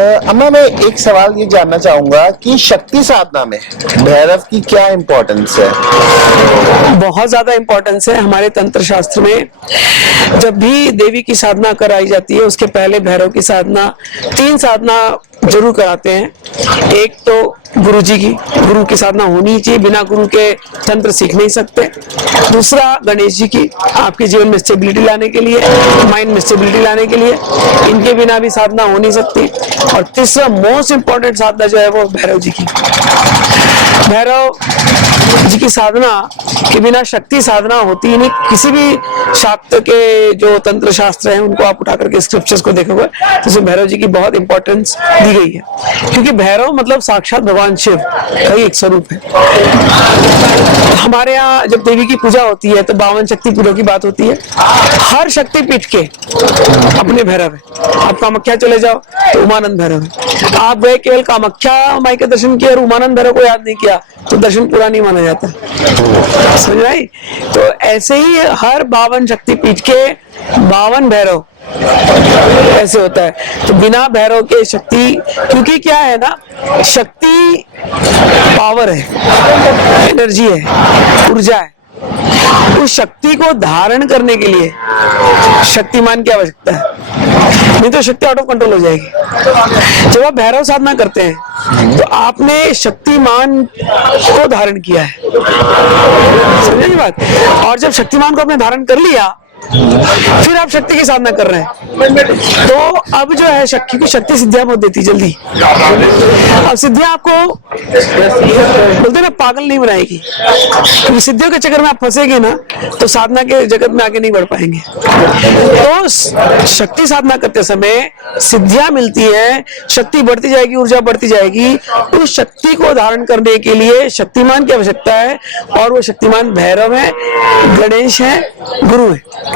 अम्मा, मैं एक सवाल ये जानना चाहूंगा कि शक्ति साधना में भैरव की क्या इम्पोर्टेंस है? बहुत ज्यादा इम्पोर्टेंस है हमारे तंत्र शास्त्र में। जब भी देवी की साधना कराई जाती है उसके पहले भैरव की साधना, 3 साधना जरूर कराते हैं। एक तो गुरु जी गुरु की साधना होनी ही चाहिए, बिना गुरु के तंत्र सीख नहीं सकते। दूसरा गणेश जी की, आपके जीवन में स्टेबिलिटी लाने के लिए, माइंड में स्टेबिलिटी लाने के लिए, इनके बिना भी साधना हो नहीं सकती। और तीसरा मोस्ट इंपॉर्टेंट साधना जो है वो भैरव जी की। भैरव जी की साधना के बिना शक्ति साधना होती ही नहीं। किसी भी शास्त्र के जो तंत्र शास्त्र हैं उनको आप उठा करके स्क्रिप्चर्स को देखोगे तो उसमें भैरव जी की बहुत इंपॉर्टेंस दी गई है, क्योंकि भैरव मतलब साक्षात भगवान शिव का ही एक स्वरूप है। हमारे यहाँ जब देवी की पूजा होती है तो 52 शक्ति पीठों की बात होती है। हर शक्ति पीठ के अपने भैरव है। आप कामाख्या चले जाओ तो उमानंद भैरव है। आप गए केवल कामाख्या माई के दर्शन किए और उमानंद भैरव को याद नहीं किया तो दर्शन पूरा नहीं माना जाता। समझ आई? तो ऐसे ही हर 52 शक्ति पीठ के 52 भैरव ऐसे होता है। तो बिना भैरव के शक्ति, क्योंकि क्या है ना, शक्ति पावर है, एनर्जी है, ऊर्जा है। उस शक्ति को धारण करने के लिए शक्तिमान की आवश्यकता है, नहीं तो शक्ति आउट ऑफ कंट्रोल हो जाएगी। जब आप भैरव साधना करते हैं तो आपने शक्तिमान को धारण किया है। समझे बात? और जब शक्तिमान को आपने धारण कर लिया फिर आप शक्ति की साधना कर रहे हैं तो अब जो है शक्ति की शक्ति सिद्धियां बहुत देती जल्दी। अब सिद्धियां आपको बोलते ना पागल नहीं बनाएगी, क्योंकि सिद्धियों के चक्कर में आप फंसेंगे ना तो साधना के जगत में आगे नहीं बढ़ पाएंगे। तो शक्ति साधना करते समय सिद्धियां मिलती है, शक्ति बढ़ती जाएगी, ऊर्जा बढ़ती जाएगी। उस शक्ति को धारण करने के लिए शक्तिमान की आवश्यकता है, और वो शक्तिमान भैरव है, गणेश है, गुरु है।